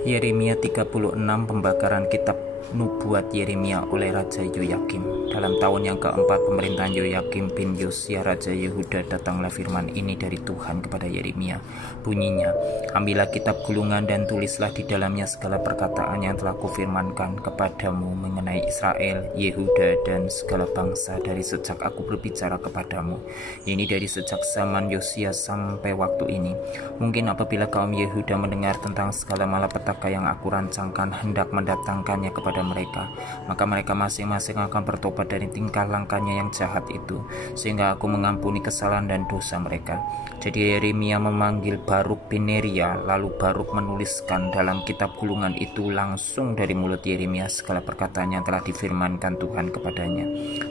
Yeremia 36, pembakaran kitab nubuat Yeremia oleh Raja Yoyakim. Dalam tahun yang keempat pemerintahan Yoyakim bin Yosia Raja Yehuda, datanglah firman ini dari Tuhan kepada Yeremia. Bunyinya, ambillah kitab gulungan dan tulislah di dalamnya segala perkataan yang telah kufirmankan kepadamu mengenai Israel, Yehuda, dan segala bangsa dari sejak aku berbicara kepadamu. Ini dari sejak zaman Yosia sampai waktu ini. Mungkin apabila kaum Yehuda mendengar tentang segala malapetaka yang aku rancangkan hendak mendatangkannya kepada mereka, maka mereka masing-masing akan bertobat dari tingkah langkahnya yang jahat itu, sehingga aku mengampuni kesalahan dan dosa mereka. Jadi Yeremia memanggil Baruk bin Neria, lalu Baruk menuliskan dalam kitab gulungan itu langsung dari mulut Yeremia segala perkataan yang telah difirmankan Tuhan kepadanya.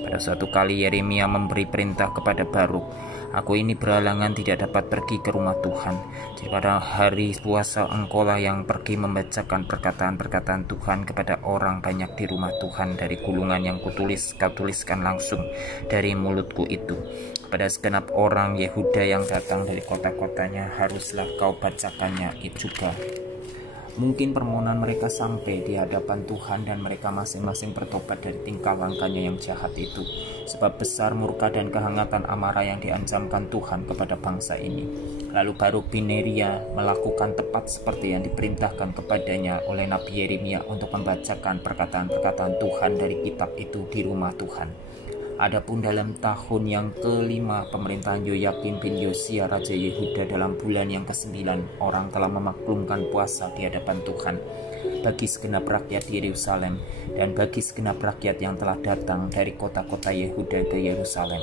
Pada suatu kali Yeremia memberi perintah kepada Baruk, aku ini berhalangan tidak dapat pergi ke rumah Tuhan. Jadi pada hari puasa engkaulah yang pergi membacakan perkataan-perkataan Tuhan kepada orang banyak di rumah Tuhan dari gulungan yang kau tuliskan langsung dari mulutku itu. Pada segenap orang Yehuda yang datang dari kota-kotanya haruslah kau bacakannya juga. Mungkin permohonan mereka sampai di hadapan Tuhan dan mereka masing-masing bertobat dari tingkah langkahnya yang jahat itu. Sebab besar murka dan kehangatan amarah yang diancamkan Tuhan kepada bangsa ini. Lalu Baruk bin Neria melakukan tepat seperti yang diperintahkan kepadanya oleh Nabi Yeremia untuk membacakan perkataan-perkataan Tuhan dari kitab itu di rumah Tuhan. Adapun dalam tahun yang kelima pemerintahan Yoyakim bin Yosia Raja Yehuda, dalam bulan yang ke-9, orang telah memaklumkan puasa di hadapan Tuhan bagi segenap rakyat di Yerusalem dan bagi segenap rakyat yang telah datang dari kota-kota Yehuda ke Yerusalem.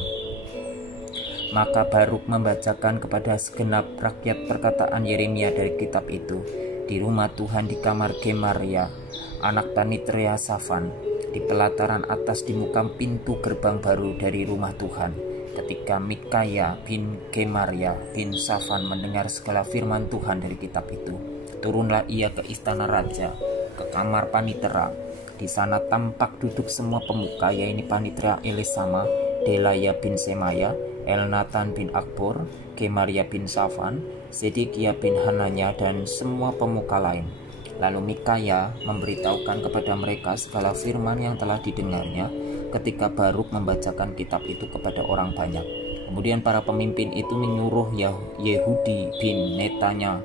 Maka Baruk membacakan kepada segenap rakyat perkataan Yeremia dari kitab itu di rumah Tuhan di kamar Gemaria, anak Panitrea Safan, di pelataran atas di muka pintu gerbang baru dari rumah Tuhan. Ketika Mikaya bin Gemaria bin Safan mendengar segala firman Tuhan dari kitab itu, turunlah ia ke istana raja, ke kamar Panitera. Di sana tampak duduk semua pemuka, yaitu Panitera Elisama, Delaya bin Semaya, Elnatan bin Akbor, Gemaria bin Safan, Zedekiah bin Hananya, dan semua pemuka lain. Lalu Mikaya memberitahukan kepada mereka segala firman yang telah didengarnya ketika Baruk membacakan kitab itu kepada orang banyak. Kemudian para pemimpin itu menyuruh Yehudi bin Netanya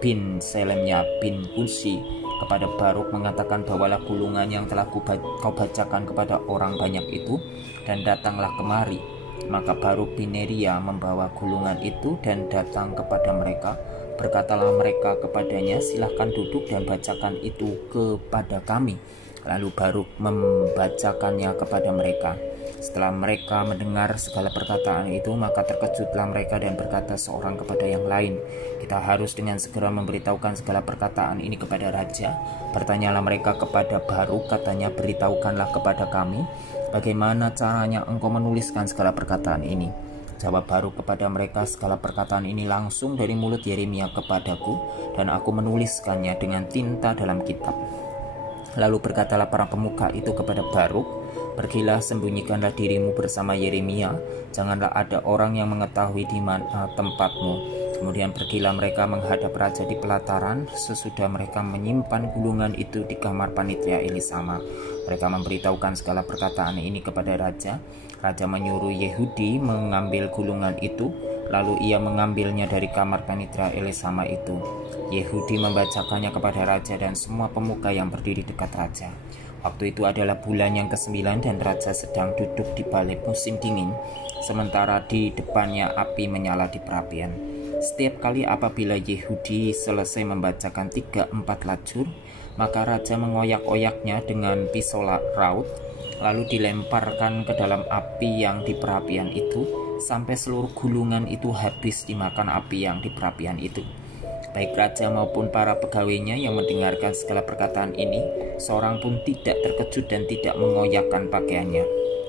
bin Selemya bin Kusi kepada Baruk mengatakan, bawalah gulungan yang telah kau bacakan kepada orang banyak itu dan datanglah kemari. Maka Baruk bin Neria membawa gulungan itu dan datang kepada mereka. Berkatalah mereka kepadanya, silahkan duduk dan bacakan itu kepada kami. Lalu Baruk membacakannya kepada mereka. Setelah mereka mendengar segala perkataan itu, maka terkejutlah mereka dan berkata seorang kepada yang lain, kita harus dengan segera memberitahukan segala perkataan ini kepada raja. Bertanyalah mereka kepada Baruk, katanya, beritahukanlah kepada kami, bagaimana caranya engkau menuliskan segala perkataan ini. Jawab Baruk kepada mereka, segala perkataan ini langsung dari mulut Yeremia kepadaku, dan aku menuliskannya dengan tinta dalam kitab. Lalu berkatalah para pemuka itu kepada Baruk, pergilah, sembunyikanlah dirimu bersama Yeremia, janganlah ada orang yang mengetahui di mana tempatmu. Kemudian pergilah mereka menghadap raja di pelataran. Sesudah mereka menyimpan gulungan itu di kamar Panitera Elisama, mereka memberitahukan segala perkataan ini kepada raja. Raja menyuruh Yehudi mengambil gulungan itu, lalu ia mengambilnya dari kamar Panitera Elisama itu. Yehudi membacakannya kepada raja dan semua pemuka yang berdiri dekat raja. Waktu itu adalah bulan yang ke-9 dan raja sedang duduk di balik musim dingin, sementara di depannya api menyala di perapian. Setiap kali apabila Yehudi selesai membacakan 3-4 lajur, maka raja mengoyak-oyaknya dengan pisau raut, lalu dilemparkan ke dalam api yang di perapian itu, sampai seluruh gulungan itu habis dimakan api yang di perapian itu. Baik raja maupun para pegawainya yang mendengarkan segala perkataan ini, seorang pun tidak terkejut dan tidak mengoyakkan pakaiannya.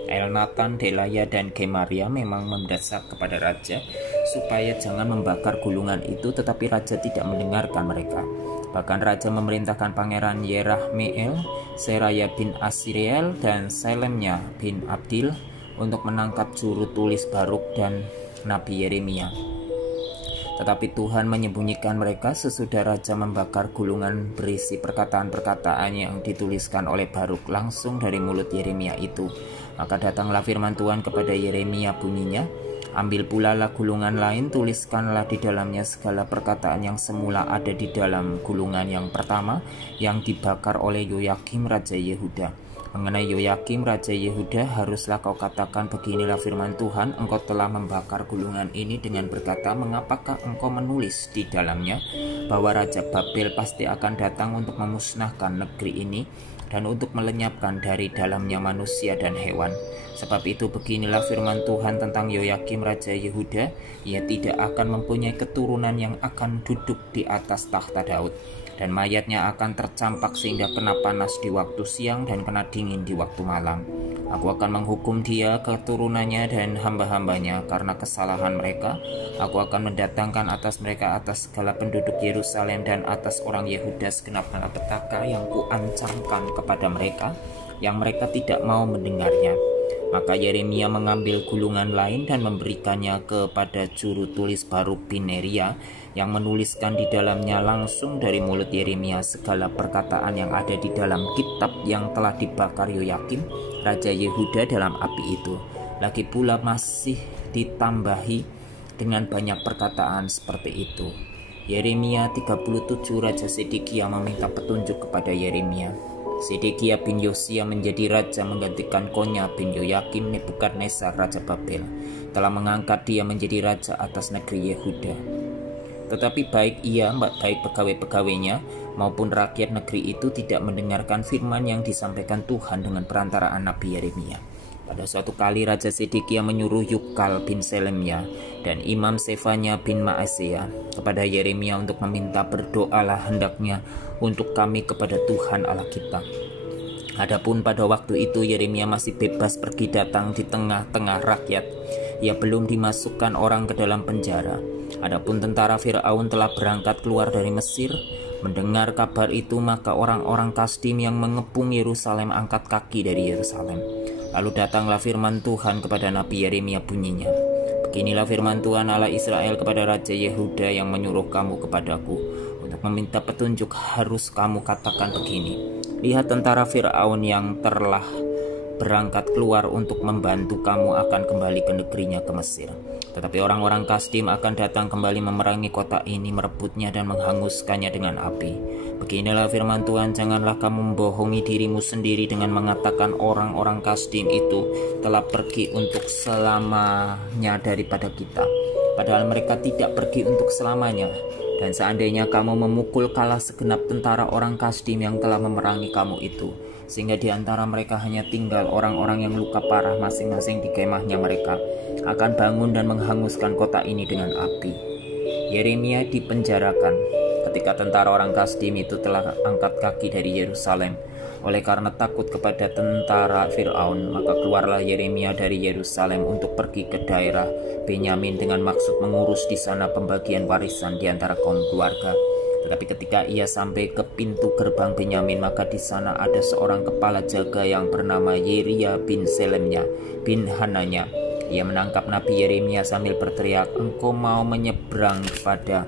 Elnatan, Delaya, dan Gemaria memang mendesak kepada raja supaya jangan membakar gulungan itu, tetapi raja tidak mendengarkan mereka. Bahkan raja memerintahkan pangeran Yerahmeel, Seraya bin Asiriel, dan Selemnya bin Abdil untuk menangkap juru tulis Baruk dan Nabi Yeremia. Tetapi Tuhan menyembunyikan mereka sesudah raja membakar gulungan berisi perkataan-perkataan yang dituliskan oleh Baruk langsung dari mulut Yeremia itu. Maka datanglah firman Tuhan kepada Yeremia, bunyinya, ambil pula lah gulungan lain, tuliskanlah di dalamnya segala perkataan yang semula ada di dalam gulungan yang pertama yang dibakar oleh Yoyakim Raja Yehuda. Mengenai Yoyakim Raja Yehuda, haruslah kau katakan, beginilah firman Tuhan, engkau telah membakar gulungan ini dengan berkata, mengapakah engkau menulis di dalamnya bahwa Raja Babel pasti akan datang untuk memusnahkan negeri ini dan untuk melenyapkan dari dalamnya manusia dan hewan. Sebab itu beginilah firman Tuhan tentang Yoyakim Raja Yehuda, ia tidak akan mempunyai keturunan yang akan duduk di atas tahta Daud, dan mayatnya akan tercampak sehingga kena panas di waktu siang dan kena dingin di waktu malam. Aku akan menghukum dia, keturunannya dan hamba-hambanya karena kesalahan mereka. Aku akan mendatangkan atas mereka, atas segala penduduk Yerusalem dan atas orang Yehuda, segenap malapetaka yang kuancamkan kepada mereka, yang mereka tidak mau mendengarnya. Maka Yeremia mengambil gulungan lain dan memberikannya kepada juru tulis Baruk bin Neria, yang menuliskan di dalamnya langsung dari mulut Yeremia segala perkataan yang ada di dalam kitab yang telah dibakar Yoyakim Raja Yehuda dalam api itu. Lagi pula masih ditambahi dengan banyak perkataan seperti itu. Yeremia 37 Raja Sedekia meminta petunjuk kepada Yeremia. Sedekia bin Yosia menjadi raja menggantikan Konya bin Yoyakim Nebukadnezar Raja Babel, telah mengangkat dia menjadi raja atas negeri Yehuda. Tetapi baik pegawai-pegawainya maupun rakyat negeri itu tidak mendengarkan firman yang disampaikan Tuhan dengan perantaraan Nabi Yeremia. Pada suatu kali Raja Sedekia menyuruh Yukal bin Selemya dan Imam Sefanya bin Maaseiah kepada Yeremia untuk meminta, berdoalah hendaknya untuk kami kepada Tuhan Allah kita. Adapun pada waktu itu Yeremia masih bebas pergi datang di tengah-tengah rakyat. Ia belum dimasukkan orang ke dalam penjara. Adapun tentara Firaun telah berangkat keluar dari Mesir. Mendengar kabar itu, maka orang-orang Kasdim yang mengepung Yerusalem angkat kaki dari Yerusalem. Lalu datanglah firman Tuhan kepada Nabi Yeremia, bunyinya, beginilah firman Tuhan Allah Israel kepada Raja Yehuda yang menyuruh kamu kepadaku untuk meminta petunjuk. Harus kamu katakan begini, lihat, tentara Firaun yang telah berangkat keluar untuk membantu kamu akan kembali ke negerinya ke Mesir. Tetapi orang-orang Kasdim akan datang kembali memerangi kota ini, merebutnya dan menghanguskannya dengan api. Beginilah firman Tuhan, janganlah kamu membohongi dirimu sendiri dengan mengatakan orang-orang Kasdim itu telah pergi untuk selamanya daripada kita. Padahal mereka tidak pergi untuk selamanya. Dan seandainya kamu memukul kalah segenap tentara orang Kasdim yang telah memerangi kamu itu, sehingga di antara mereka hanya tinggal orang-orang yang luka parah masing-masing di kemahnya, mereka akan bangun dan menghanguskan kota ini dengan api. Yeremia dipenjarakan ketika tentara orang Kasdim itu telah angkat kaki dari Yerusalem. Oleh karena takut kepada tentara Firaun, maka keluarlah Yeremia dari Yerusalem untuk pergi ke daerah Benyamin dengan maksud mengurus di sana pembagian warisan di antara kaum keluarga. Tetapi ketika ia sampai ke pintu gerbang Benyamin, maka di sana ada seorang kepala jaga yang bernama Yeria bin Selemya bin Hananya. Ia menangkap Nabi Yeremia sambil berteriak, engkau mau menyeberang kepada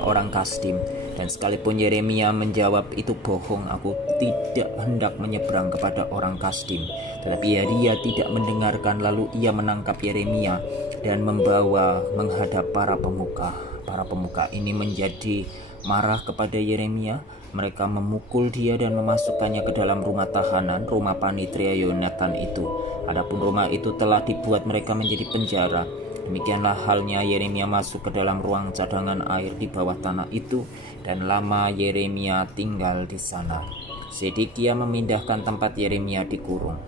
orang Kasdim. Dan sekalipun Yeremia menjawab, itu bohong, aku tidak hendak menyeberang kepada orang Kasdim. Tetapi dia tidak mendengarkan. Lalu ia menangkap Yeremia dan membawa menghadap para pemuka. Para pemuka ini menjadi marah kepada Yeremia. Mereka memukul dia dan memasukkannya ke dalam rumah tahanan, rumah panitria Yonatan itu. Adapun rumah itu telah dibuat mereka menjadi penjara. Demikianlah halnya Yeremia masuk ke dalam ruang cadangan air di bawah tanah itu, dan lama Yeremia tinggal di sana. Sedekia memindahkan tempat Yeremia dikurung.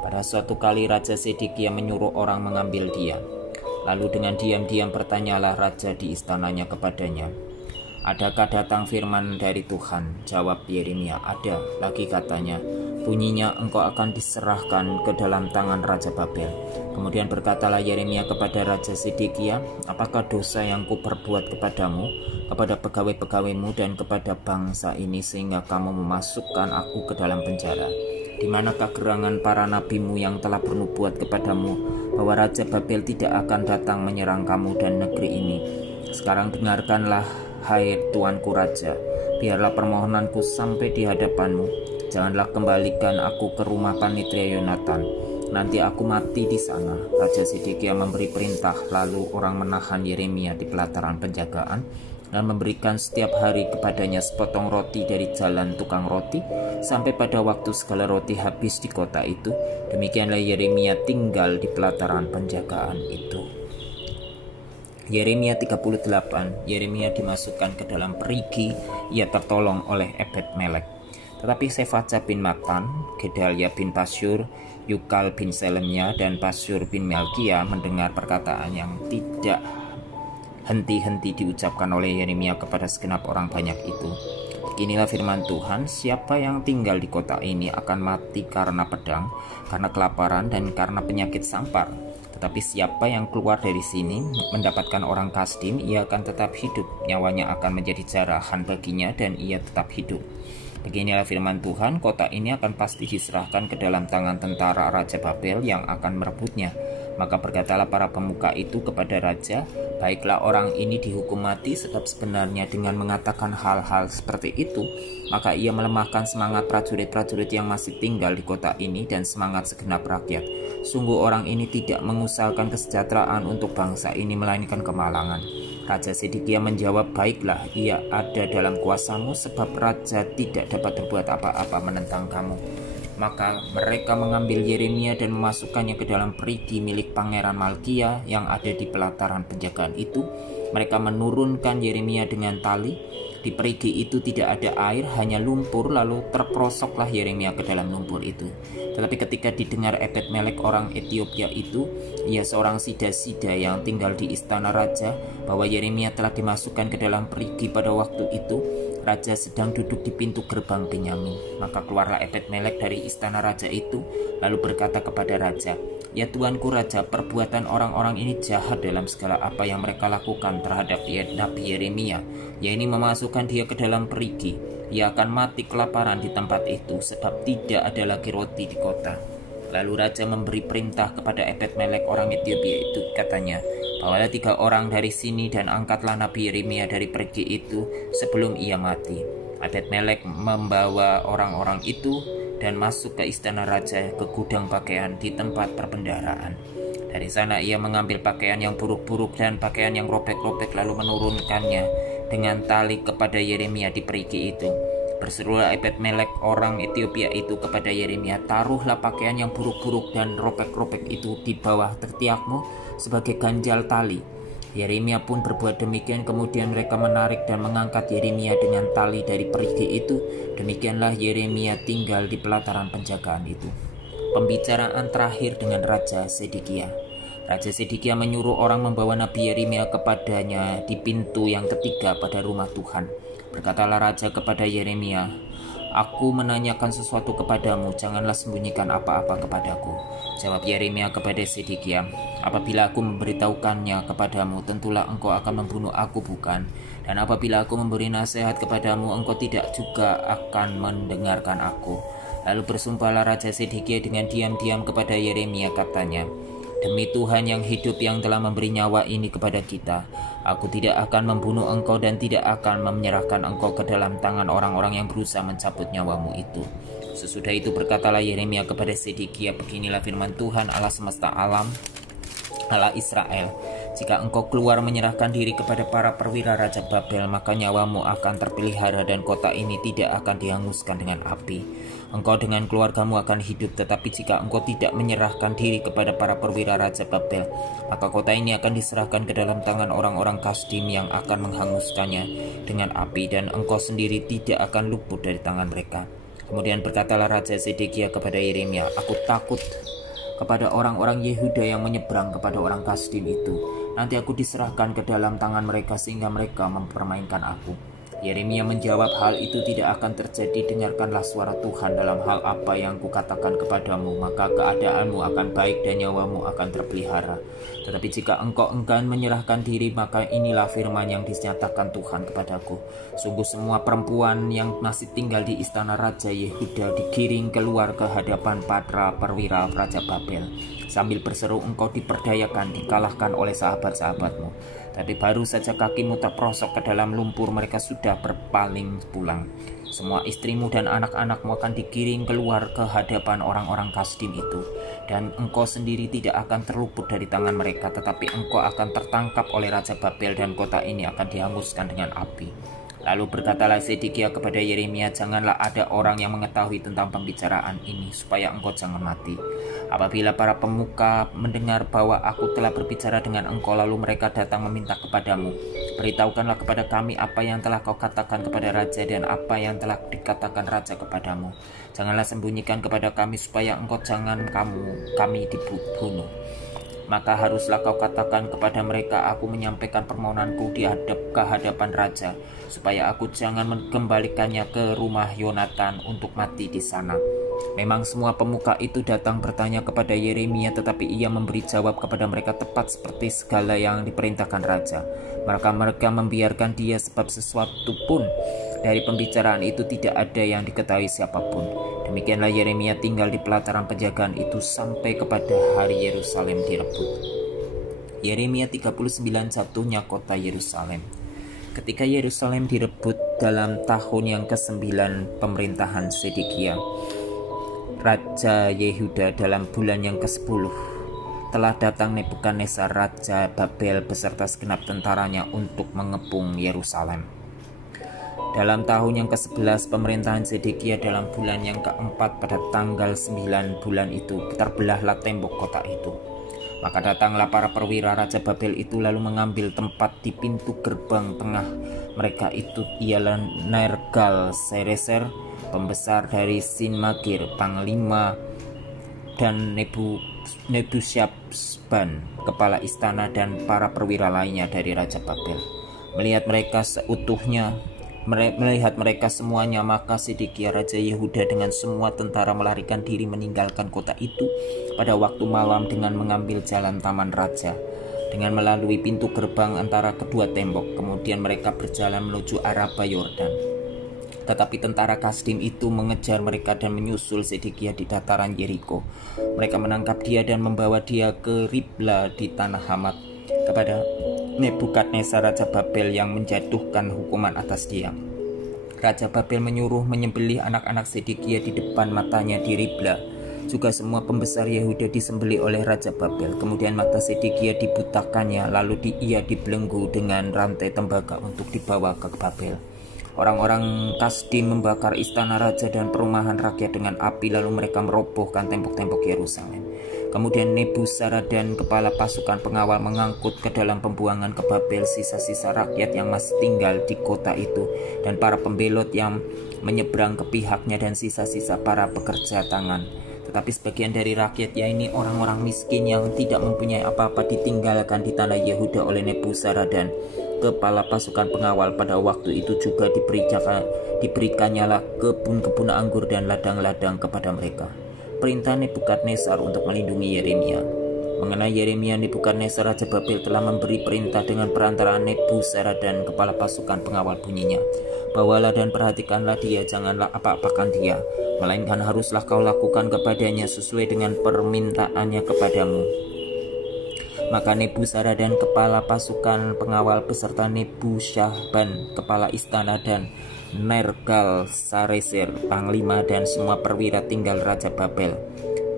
Pada suatu kali Raja Sedekia menyuruh orang mengambil dia. Lalu dengan diam-diam bertanyalah raja di istananya kepadanya, adakah datang firman dari Tuhan? Jawab Yeremia, ada. Lagi katanya, bunyinya, engkau akan diserahkan ke dalam tangan Raja Babel. Kemudian berkatalah Yeremia kepada Raja Sedekia, apakah dosa yang kuperbuat kepadamu, kepada pegawai-pegawaimu dan kepada bangsa ini, sehingga kamu memasukkan aku ke dalam penjara? Di manakah gerangan para nabimu yang telah bernubuat kepadamu bahwa Raja Babel tidak akan datang menyerang kamu dan negeri ini? Sekarang dengarkanlah, hai tuanku Raja, biarlah permohonanku sampai di hadapanmu. Janganlah kembalikan aku ke rumah Panitria Yonatan. Nanti aku mati di sana. Raja Zedekia memberi perintah, lalu orang menahan Yeremia di pelataran penjagaan dan memberikan setiap hari kepadanya sepotong roti dari jalan tukang roti, sampai pada waktu segala roti habis di kota itu. Demikianlah Yeremia tinggal di pelataran penjagaan itu. Yeremia 38. Yeremia dimasukkan ke dalam perigi. Ia tertolong oleh Ebed-Melek. Tetapi Sefaja bin Matan, Gedalia bin Pasyur, Yukal bin Selemnya, dan Pasyur bin Melkia mendengar perkataan yang tidak henti-henti diucapkan oleh Yeremia kepada segenap orang banyak itu. Beginilah firman Tuhan, siapa yang tinggal di kota ini akan mati karena pedang, karena kelaparan, dan karena penyakit sampar. Tetapi siapa yang keluar dari sini mendapatkan orang Kasdim, ia akan tetap hidup, nyawanya akan menjadi jarahan baginya, dan ia tetap hidup. Beginilah firman Tuhan, kota ini akan pasti diserahkan ke dalam tangan tentara Raja Babel yang akan merebutnya. Maka berkatalah para pemuka itu kepada raja, baiklah orang ini dihukum mati, sebab sebenarnya dengan mengatakan hal-hal seperti itu, maka ia melemahkan semangat prajurit-prajurit yang masih tinggal di kota ini dan semangat segenap rakyat. Sungguh orang ini tidak mengusahakan kesejahteraan untuk bangsa ini, melainkan kemalangan. Raja Zedekia menjawab, baiklah, ia ada dalam kuasamu, sebab raja tidak dapat berbuat apa-apa menentang kamu. Maka mereka mengambil Yeremia dan memasukkannya ke dalam perigi milik Pangeran Malkia yang ada di pelataran penjagaan itu. Mereka menurunkan Yeremia dengan tali. Di perigi itu tidak ada air, hanya lumpur, lalu terperosoklah Yeremia ke dalam lumpur itu. Tetapi ketika didengar Ebed-Melek orang Ethiopia itu, ia seorang sida-sida yang tinggal di istana raja, bahwa Yeremia telah dimasukkan ke dalam perigi pada waktu itu, raja sedang duduk di pintu gerbang Benyamin. Maka keluarlah Ebed-Melek dari istana raja itu, lalu berkata kepada raja, ya tuanku raja, perbuatan orang-orang ini jahat dalam segala apa yang mereka lakukan terhadap Nabi Yeremia, yaitu memasukkan dia ke dalam perigi. Ia akan mati kelaparan di tempat itu, sebab tidak ada lagi roti di kota. Lalu raja memberi perintah kepada Ebed-Melek orang Ethiopia itu, katanya, bawalah 3 orang dari sini dan angkatlah Nabi Yeremia dari perigi itu sebelum ia mati. Ebed-Melek membawa orang-orang itu dan masuk ke istana raja, ke gudang pakaian di tempat perbendaharaan. Dari sana ia mengambil pakaian yang buruk-buruk dan pakaian yang robek-robek, lalu menurunkannya dengan tali kepada Yeremia di perigi itu. Berserulah Ebed-Melek orang Ethiopia itu kepada Yeremia, taruhlah pakaian yang buruk-buruk dan robek-robek itu di bawah ketiakmu sebagai ganjal tali. Yeremia pun berbuat demikian, kemudian mereka menarik dan mengangkat Yeremia dengan tali dari perigi itu. Demikianlah Yeremia tinggal di pelataran penjagaan itu. Pembicaraan terakhir dengan Raja Zedekia. Raja Zedekia menyuruh orang membawa Nabi Yeremia kepadanya di pintu yang ketiga pada rumah Tuhan. Berkatalah raja kepada Yeremia, aku menanyakan sesuatu kepadamu, janganlah sembunyikan apa-apa kepadaku. Jawab Yeremia kepada Zedekia, apabila aku memberitahukannya kepadamu, tentulah engkau akan membunuh aku, bukan? Dan apabila aku memberi nasihat kepadamu, engkau tidak juga akan mendengarkan aku. Lalu bersumpahlah Raja Zedekia dengan diam-diam kepada Yeremia, katanya, demi Tuhan yang hidup yang telah memberi nyawa ini kepada kita, aku tidak akan membunuh engkau dan tidak akan menyerahkan engkau ke dalam tangan orang-orang yang berusaha mencabut nyawamu itu. Sesudah itu berkatalah Yeremia kepada Zedekia, beginilah firman Tuhan Allah semesta alam, Allah Israel, jika engkau keluar menyerahkan diri kepada para perwira Raja Babel, maka nyawamu akan terpelihara dan kota ini tidak akan dihanguskan dengan api. Engkau dengan keluargamu akan hidup, tetapi jika engkau tidak menyerahkan diri kepada para perwira Raja Babel, maka kota ini akan diserahkan ke dalam tangan orang-orang Kasdim yang akan menghanguskannya dengan api, dan engkau sendiri tidak akan luput dari tangan mereka. Kemudian berkatalah Raja Zedekia kepada Yeremia, aku takut kepada orang-orang Yehuda yang menyeberang kepada orang Kasdim itu. Nanti aku diserahkan ke dalam tangan mereka sehingga mereka mempermainkan aku. Yeremia menjawab, hal itu tidak akan terjadi. Dengarkanlah suara Tuhan dalam hal apa yang kukatakan kepadamu, maka keadaanmu akan baik dan nyawamu akan terpelihara. Tetapi jika engkau enggan menyerahkan diri, maka inilah firman yang dinyatakan Tuhan kepadaku. Sungguh semua perempuan yang masih tinggal di istana Raja Yehuda digiring keluar ke hadapan para perwira Raja Babel. Sambil berseru, engkau diperdayakan, dikalahkan oleh sahabat-sahabatmu. Tapi baru saja kakimu terprosok ke dalam lumpur, mereka sudah berpaling pulang. Semua istrimu dan anak-anakmu akan digiring keluar ke hadapan orang-orang Kasdim itu. Dan engkau sendiri tidak akan terluput dari tangan mereka, tetapi engkau akan tertangkap oleh Raja Babel dan kota ini akan dihanguskan dengan api. Lalu berkatalah Zedekia kepada Yeremia, janganlah ada orang yang mengetahui tentang pembicaraan ini, supaya engkau jangan mati. Apabila para pemuka mendengar bahwa aku telah berbicara dengan engkau, lalu mereka datang meminta kepadamu, beritahukanlah kepada kami apa yang telah kau katakan kepada raja dan apa yang telah dikatakan raja kepadamu. Janganlah sembunyikan kepada kami, supaya engkau jangan kami dibunuh. Maka haruslah kau katakan kepada mereka, aku menyampaikan permohonanku di hadapan raja, supaya aku jangan mengembalikannya ke rumah Yonatan untuk mati di sana. Memang semua pemuka itu datang bertanya kepada Yeremia, tetapi ia memberi jawab kepada mereka tepat seperti segala yang diperintahkan raja. Mereka membiarkan dia, sebab sesuatu pun dari pembicaraan itu tidak ada yang diketahui siapapun. Demikianlah Yeremia tinggal di pelataran penjagaan itu sampai kepada hari Yerusalem direbut. Yeremia 39 jatuhnya kota Yerusalem. Ketika Yerusalem direbut dalam tahun yang ke-9 pemerintahan Zedekia, Raja Yehuda, dalam bulan yang ke-10, telah datang Nebukadnezar Raja Babel beserta segenap tentaranya untuk mengepung Yerusalem. Dalam tahun yang ke-11 pemerintahan Zedekia, dalam bulan yang ke-4 pada tanggal 9 bulan itu, terbelahlah tembok kota itu. Maka datanglah para perwira Raja Babel itu lalu mengambil tempat di pintu gerbang tengah. Mereka itu ialah Nergal-Sareser, pembesar dari Sinmagir, panglima, dan Nebusyazban, kepala istana, dan para perwira lainnya dari Raja Babel. Melihat mereka semuanya, maka Zedekia Raja Yehuda dengan semua tentara melarikan diri meninggalkan kota itu pada waktu malam dengan mengambil jalan Taman Raja, dengan melalui pintu gerbang antara kedua tembok. Kemudian mereka berjalan menuju Araba Yordan. Tetapi tentara Kasdim itu mengejar mereka dan menyusul Zedekia di dataran Yeriko. Mereka menangkap dia dan membawa dia ke Ribla di tanah Hamat kepada Nebukadnezar Raja Babel yang menjatuhkan hukuman atas dia. Raja Babel menyuruh menyembelih anak-anak Zedekia di depan matanya di Ribla. Juga semua pembesar Yehuda disembelih oleh Raja Babel. Kemudian mata Zedekia dibutakannya, lalu ia dibelenggu dengan rantai tembaga untuk dibawa ke Babel. Orang-orang Kasdim membakar istana raja dan perumahan rakyat dengan api, lalu mereka merobohkan tembok-tembok Yerusalem. Kemudian Nebuzaradan, kepala pasukan pengawal, mengangkut ke dalam pembuangan ke Babel sisa-sisa rakyat yang masih tinggal di kota itu, dan para pembelot yang menyeberang ke pihaknya, dan sisa-sisa para pekerja tangan. Tetapi sebagian dari rakyat, yaitu orang-orang miskin yang tidak mempunyai apa-apa, ditinggalkan di tanah Yehuda oleh Nebuzaradan, kepala pasukan pengawal. Pada waktu itu juga diberikannya kebun-kebun anggur dan ladang-ladang kepada mereka. Perintah Nebukadnezar untuk melindungi Yeremia. Mengenai Yeremia, Nebukadnezar Raja Babel telah memberi perintah dengan perantaraan Nebuzaradan, kepala pasukan pengawal, bunyinya, bawalah dan perhatikanlah dia, janganlah apa-apakan dia, melainkan haruslah kau lakukan kepadanya sesuai dengan permintaannya kepadamu. Maka Nebuzaradan, kepala pasukan pengawal, beserta Nebusyazban, kepala istana, dan Nergal-Sareser, panglima, dan semua perwira tinggal Raja Babel,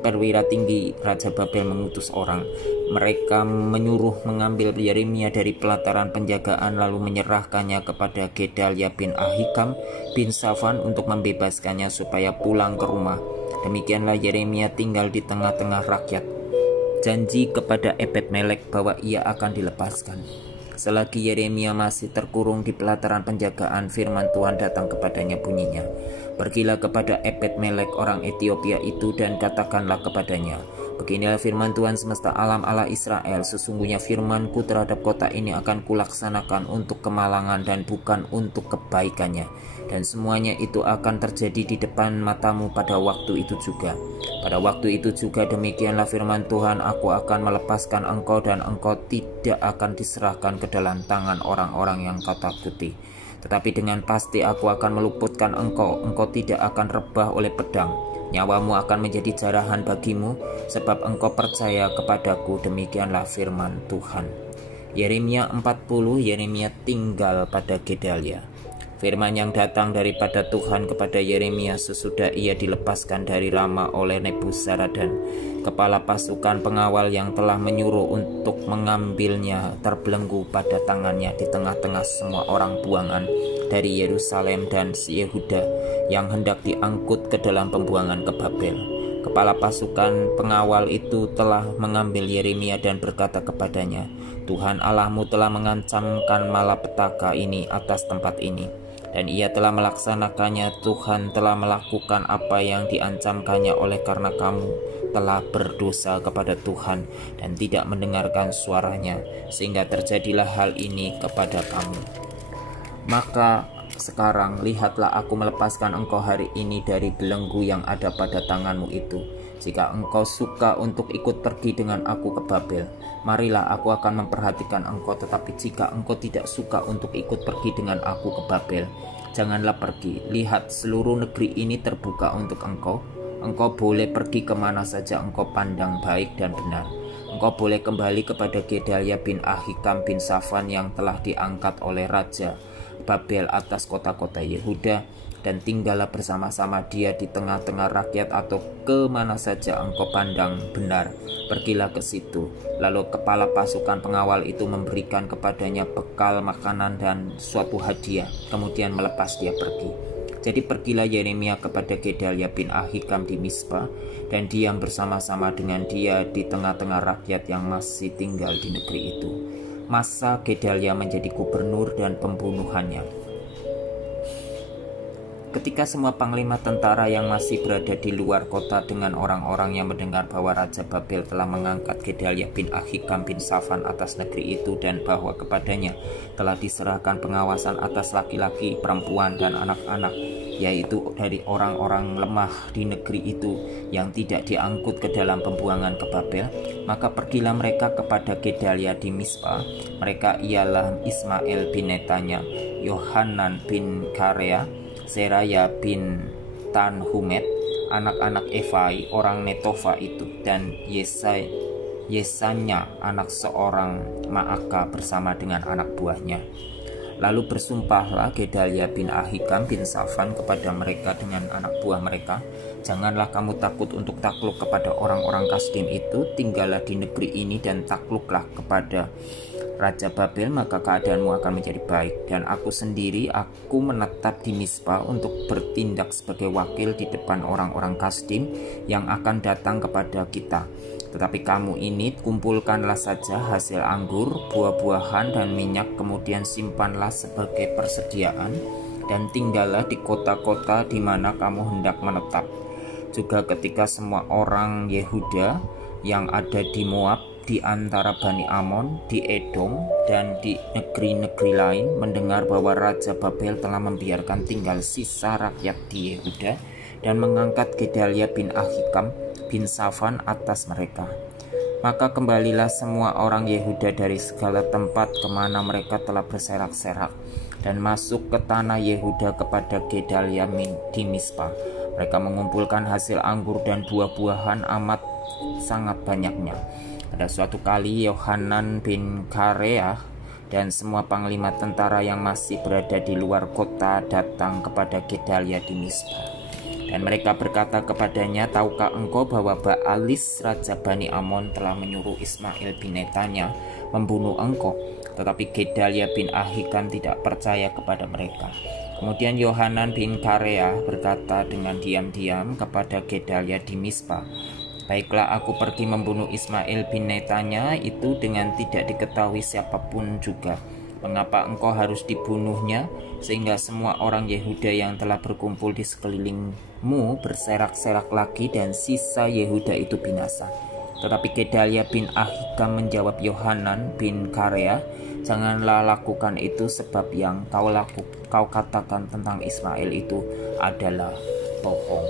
perwira tinggi Raja Babel, mengutus orang. Mereka menyuruh mengambil Yeremia dari pelataran penjagaan, lalu menyerahkannya kepada Gedalia bin Ahikam bin Safan untuk membebaskannya supaya pulang ke rumah. Demikianlah Yeremia tinggal di tengah-tengah rakyat. Janji kepada Ebed-Melek bahwa ia akan dilepaskan. Selagi Yeremia masih terkurung di pelataran penjagaan, firman Tuhan datang kepadanya, bunyinya, pergilah kepada Ebed-Melek orang Etiopia itu dan katakanlah kepadanya Beginilah firman Tuhan semesta alam Allah Israel, sesungguhnya firmanku terhadap kota ini akan kulaksanakan untuk kemalangan dan bukan untuk kebaikannya. Dan semuanya itu akan terjadi di depan matamu pada waktu itu juga. Pada waktu itu juga demikianlah firman Tuhan, aku akan melepaskan engkau dan engkau tidak akan diserahkan ke dalam tangan orang-orang yang kau takuti. Tetapi dengan pasti aku akan meluputkan engkau, engkau tidak akan rebah oleh pedang. Nyawamu akan menjadi jarahan bagimu, sebab engkau percaya kepadaku, demikianlah firman Tuhan. Yeremia 40, Yeremia tinggal pada Gedalia. Firman yang datang daripada Tuhan kepada Yeremia sesudah ia dilepaskan dari Rama oleh Nebuzaradan, kepala pasukan pengawal yang telah menyuruh untuk mengambilnya, terbelenggu pada tangannya di tengah-tengah semua orang buangan dari Yerusalem dan Yehuda yang hendak diangkut ke dalam pembuangan ke Babel. Kepala pasukan pengawal itu telah mengambil Yeremia dan berkata kepadanya, Tuhan Allahmu telah mengancamkan malapetaka ini atas tempat ini, dan ia telah melaksanakannya. Tuhan telah melakukan apa yang diancamkannya oleh karena kamu telah berdosa kepada Tuhan dan tidak mendengarkan suaranya, sehingga terjadilah hal ini kepada kamu. Maka sekarang lihatlah, aku melepaskan engkau hari ini dari belenggu yang ada pada tanganmu itu. Jika engkau suka untuk ikut pergi dengan aku ke Babel, marilah aku akan memperhatikan engkau. Tetapi jika engkau tidak suka untuk ikut pergi dengan aku ke Babel, janganlah pergi. Lihat, seluruh negeri ini terbuka untuk engkau. Engkau boleh pergi kemana saja engkau pandang baik dan benar. Engkau boleh kembali kepada Gedalia bin Ahikam bin Safan yang telah diangkat oleh Raja Babel atas kota-kota Yehuda, dan tinggallah bersama-sama dia di tengah-tengah rakyat, atau ke mana saja engkau pandang benar, pergilah ke situ. Lalu kepala pasukan pengawal itu memberikan kepadanya bekal makanan dan suatu hadiah, kemudian melepas dia pergi. Jadi pergilah Yeremia kepada Gedalia bin Ahikam di Mispa, dan diam bersama-sama dengan dia di tengah-tengah rakyat yang masih tinggal di negeri itu. Masa Gedalia menjadi gubernur dan pembunuhannya. Ketika semua panglima tentara yang masih berada di luar kota dengan orang-orang yang mendengar bahwa Raja Babel telah mengangkat Gedalia bin Ahikam bin Safan atas negeri itu, dan bahwa kepadanya telah diserahkan pengawasan atas laki-laki, perempuan, dan anak-anak, yaitu dari orang-orang lemah di negeri itu yang tidak diangkut ke dalam pembuangan ke Babel, maka pergilah mereka kepada Gedalia di Mispa. Mereka ialah Ismail bin Netanya, Yohanan bin Karea, Seraya bin Tanhumet, anak-anak Efai orang Netofa itu, dan Yesanya anak seorang Maaka bersama dengan anak buahnya. Lalu bersumpahlah Gedalia bin Ahikam bin Safan kepada mereka dengan anak buah mereka, janganlah kamu takut untuk takluk kepada orang-orang Kasdim itu, tinggallah di negeri ini dan takluklah kepada Raja Babel, maka keadaanmu akan menjadi baik. Dan aku sendiri, aku menetap di Mispa untuk bertindak sebagai wakil di depan orang-orang Kasdim yang akan datang kepada kita. Tetapi kamu ini kumpulkanlah saja hasil anggur, buah-buahan, dan minyak, kemudian simpanlah sebagai persediaan, dan tinggallah di kota-kota di mana kamu hendak menetap. Juga ketika semua orang Yehuda yang ada di Moab, di antara Bani Amon, di Edom, dan di negeri-negeri lain mendengar bahwa Raja Babel telah membiarkan tinggal sisa rakyat di Yehuda dan mengangkat Gedalia bin Ahikam bin Safan atas mereka, maka kembalilah semua orang Yehuda dari segala tempat kemana mereka telah berserak-serak dan masuk ke tanah Yehuda kepada Gedalia di Mispa. Mereka mengumpulkan hasil anggur dan buah-buahan amat sangat banyaknya. Pada suatu kali Yohanan bin Karea dan semua panglima tentara yang masih berada di luar kota datang kepada Gedalia di Mispa. Dan mereka berkata kepadanya, tahukah engkau bahwa Baalis Raja Bani Amon telah menyuruh Ismail bin Netanya membunuh engkau? Tetapi Gedalia bin Ahikam tidak percaya kepada mereka. Kemudian Yohanan bin Karea berkata dengan diam-diam kepada Gedalia di Mispa, baiklah, aku pergi membunuh Ismail bin Netanya itu dengan tidak diketahui siapapun juga. Mengapa engkau harus dibunuhnya, sehingga semua orang Yehuda yang telah berkumpul di sekelilingmu berserak-serak lagi dan sisa Yehuda itu binasa? Tetapi Gedalia bin Ahikam menjawab Yohanan bin Karea, "Janganlah lakukan itu, sebab yang kau katakan tentang Ismail itu adalah bohong."